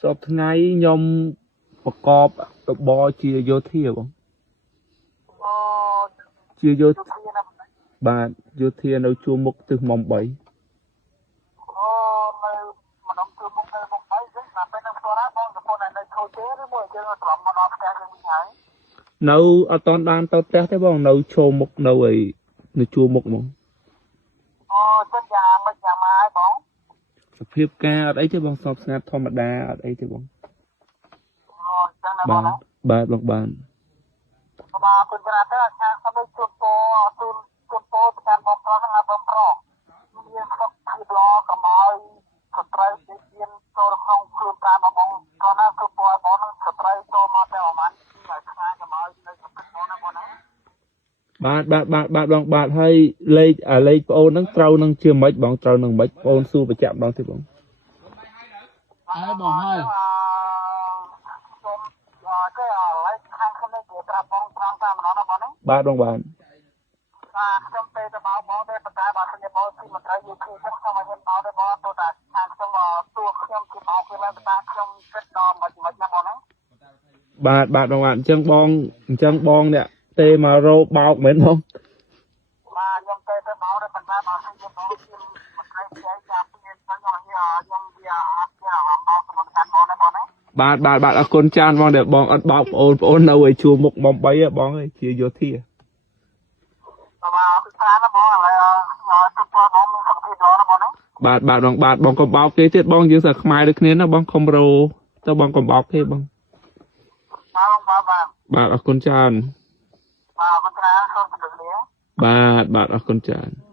សពថ្ងៃខ្ញុំប្រកបរបរជាយោធាបងជាយោធាបាទយោធានៅជួរមុខទិសមុំ3នៅអត់តាន់បានទៅផ្ទះទេបងនៅឈោមុខនៅឯនៅជួរមុខហ្មងសភាពការអត់អីទេបងស្ងប់ស្ងាត់ធម្មតាអត់អីទេបងបាទបងបានបាទបងបាទហើយលេខប្អូនហ្នឹងត្រូវនឹងជាម៉េចបងត្រូវនឹងម៉េចប្អូនសួរបញ្ជាក់ម្ដងទៀតបងហើយបងហើយបាទបងបាទខ្ញុំទៅបងទេប្រកាសបើសិនជាបងទីមន្ត្រីយោធាខ្ញុំខ្ញុំឲ្យខ្ញុំទៅបងទៅតែខាងខ្ញុំសួរខ្ញុំជាបងគេឡើងតាខ្ញុំគិតដល់មិនណាបងហ្នឹងបាទបងបាទអញ្ចឹងបងអ្នកទេមករោបោកមែនបងបាទខ្ញុំទៅបងទេប៉ុន្តែបើសិនជាបងជាមន្ត្រីជាចាប់ខ្ញុំទៅខ្ញុំវាអត់ជាបងសម្រាប់ការបងណាបងណាបាទអរគុណចានបងដែលបងអត់បោកបងប្អូននៅឯជួរមុខមុំ3ហ៎បងឯងជាយោធាបាទបងកុំបោកគេទៀតបងយើងសាខ្មែរដូចគ្នាណាបងខំរោទៅបងកុំបោកគេបងបាទអរគុណច្រើនបាទអរគុណច្រើនសូមជម្រាបលាបាទអរគុណច្រើន